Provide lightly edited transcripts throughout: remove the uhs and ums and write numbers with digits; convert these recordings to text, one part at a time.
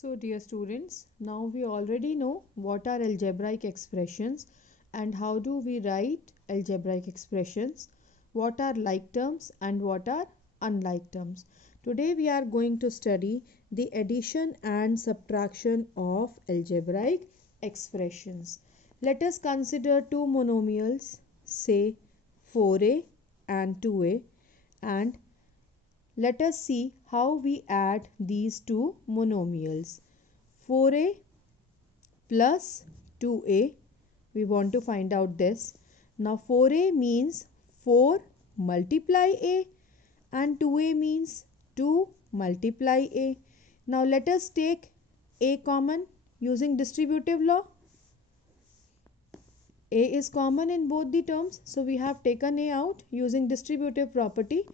So dear students, now we already know what are algebraic expressions and how do we write algebraic expressions, what are like terms and what are unlike terms. Today we are going to study the addition and subtraction of algebraic expressions. Let us consider two monomials, say 4a and 2a, and let us see how we add these two monomials. 4a plus 2a, we want to find out this. Now 4a means 4 multiply a and 2a means 2 multiply a. Now let us take a common using distributive law. A is common in both the terms, so we have taken a out using distributive property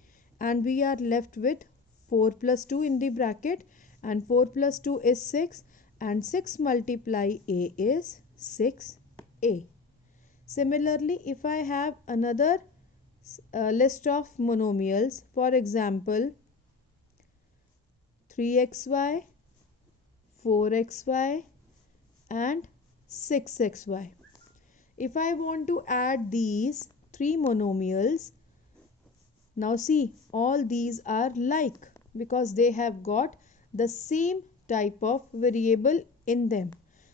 and we are left with 4 plus 2 in the bracket, and 4 plus 2 is 6 and 6 multiply a is 6a. Similarly, if I have another list of monomials, for example 3xy, 4xy and 6xy. If I want to add these three monomials, now see, all these are like because they have got the same type of variable in them.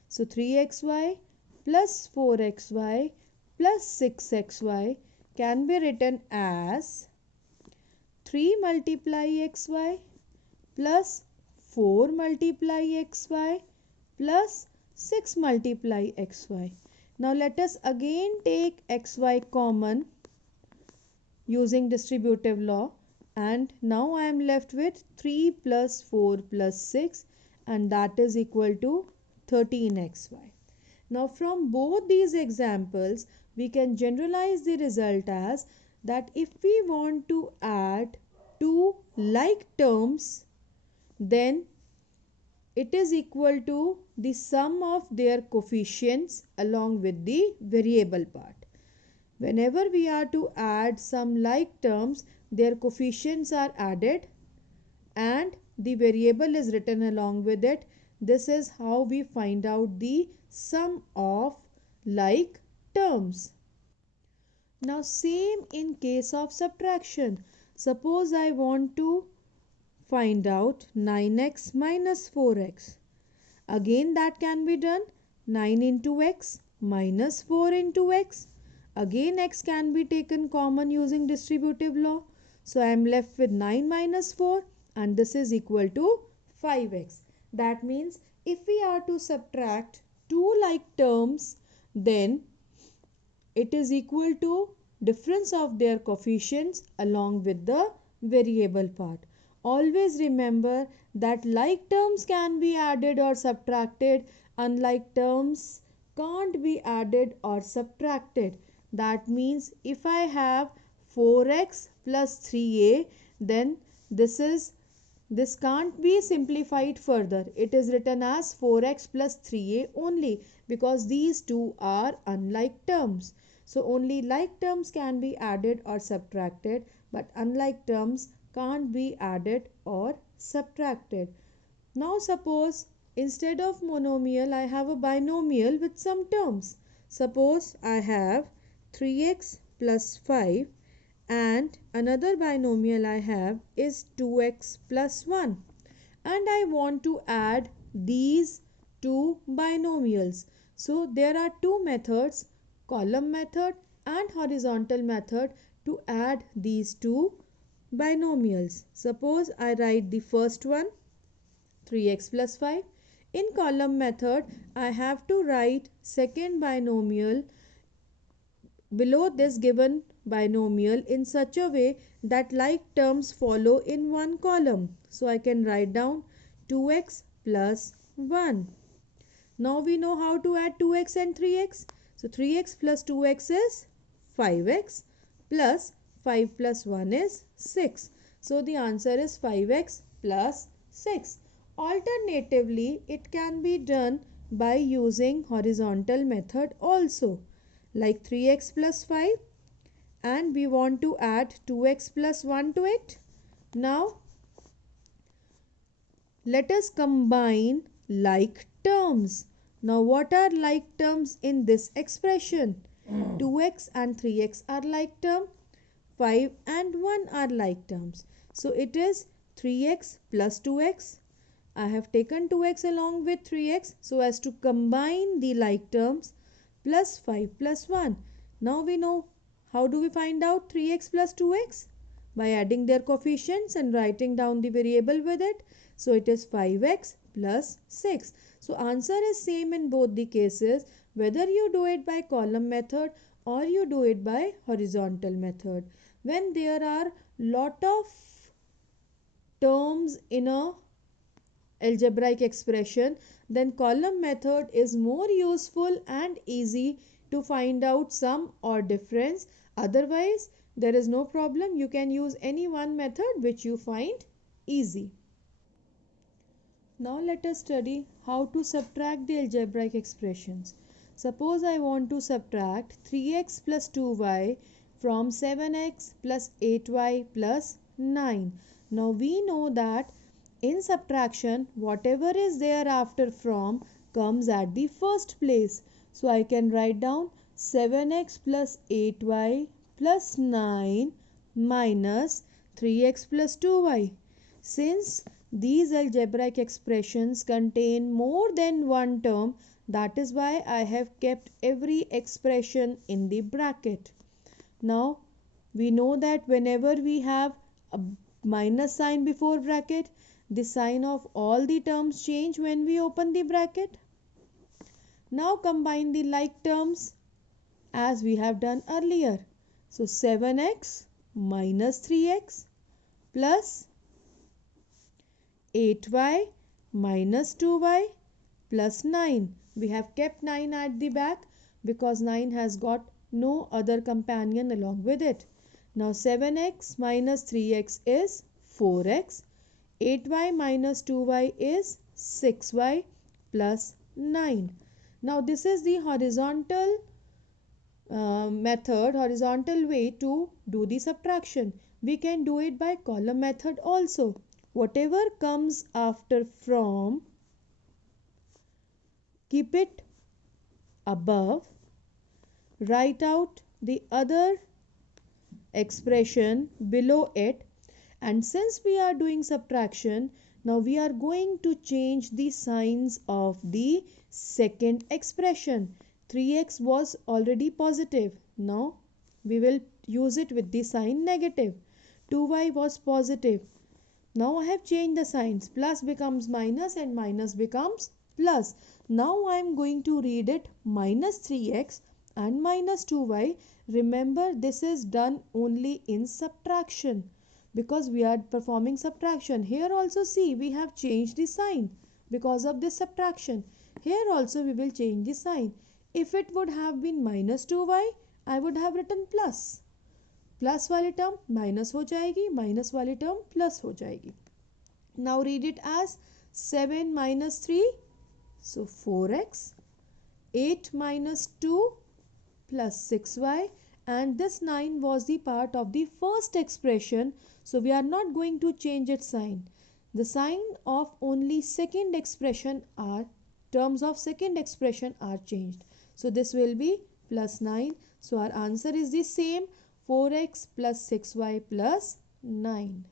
So 3xy plus 4xy plus 6xy can be written as 3 multiply xy plus 4 multiply xy plus 6 multiply xy. Now let us again take xy common using distributive law, and now I am left with 3 plus 4 plus 6 and that is equal to 13xy. Now from both these examples we can generalize the result as that if we want to add two like terms, then it is equal to the sum of their coefficients along with the variable part. Whenever we are to add some like terms, their coefficients are added and the variable is written along with it. This is how we find out the sum of like terms. Now same in case of subtraction. Suppose I want to find out 9x minus 4x. Again that can be done. 9 into x minus 4 into x. Again x can be taken common using distributive law. So I am left with 9 minus 4 and this is equal to 5x. That means if we are to subtract two like terms, then it is equal to difference of their coefficients along with the variable part. Always remember that like terms can be added or subtracted, unlike terms can't be added or subtracted. That means if I have 4x plus 3a, then this can't be simplified further. It is written as 4x plus 3a only because these two are unlike terms. So only like terms can be added or subtracted, but unlike terms can't be added or subtracted. Now suppose instead of monomial I have a binomial with some terms. Suppose I have 3x plus 5 and another binomial I have is 2x plus 1, and I want to add these two binomials. So there are two methods, column method and horizontal method, to add these two binomials. Suppose I write the first one 3x plus 5. In column method I have to write second binomial below this given binomial in such a way that like terms follow in one column. So I can write down 2x plus 1. Now we know how to add 2x and 3x. So 3x plus 2x is 5x plus 5 plus 1 is 6. So the answer is 5x plus 6. Alternatively, it can be done by using horizontal method also, like 3x plus 5, and we want to add 2x plus 1 to it. Now let us combine like terms. Now what are like terms in this expression? 2x and 3x are like term. 5 and 1 are like terms. So it is 3x plus 2x. I have taken 2x along with 3x so as to combine the like terms, plus 5 plus 1. Now we know how do we find out 3x plus 2x? By adding their coefficients and writing down the variable with it. So it is 5x plus 6. So answer is same in both the cases, whether you do it by column method or you do it by horizontal method. When there are lot of terms in a algebraic expression, then column method is more useful and easy to find out sum or difference. Otherwise there is no problem, you can use any one method which you find easy. Now let us study how to subtract the algebraic expressions. Suppose I want to subtract 3x plus 2y from 7x plus 8y plus 9. Now we know that in subtraction, whatever is there after from comes at the first place. So I can write down 7x plus 8y plus 9 minus 3x plus 2y. Since these algebraic expressions contain more than one term, that is why I have kept every expression in the bracket. Now we know that whenever we have a minus sign before bracket, the sign of all the terms change when we open the bracket. Now combine the like terms as we have done earlier. So 7x minus 3x plus 8y minus 2y plus 9. We have kept 9 at the back because 9 has got no other companion along with it. Now 7x minus 3x is 4x. 8y minus 2y is 6y plus 9. Now this is the horizontal horizontal way to do the subtraction. We can do it by column method also. Whatever comes after from, keep it above, write out the other expression below it. And since we are doing subtraction, now we are going to change the signs of the second expression. 3x was already positive. Now we will use it with the sign negative. 2y was positive. Now I have changed the signs. Plus becomes minus and minus becomes plus. Now I am going to read it minus 3x and minus 2y. Remember, this is done only in subtraction, because we are performing subtraction. Here also see, we have changed the sign because of this subtraction. Here also we will change the sign. If it would have been minus 2y, I would have written plus. Plus वाली term minus हो जाएगी, minus वाली term plus हो जाएगी. Now read it as 7 minus 3, so 4x, 8 minus 2 plus 6y, and this 9 was the part of the first expression, so we are not going to change its sign. The sign of only second expression are, terms of second expression are changed. So this will be plus 9. So our answer is the same, 4x plus 6y plus 9.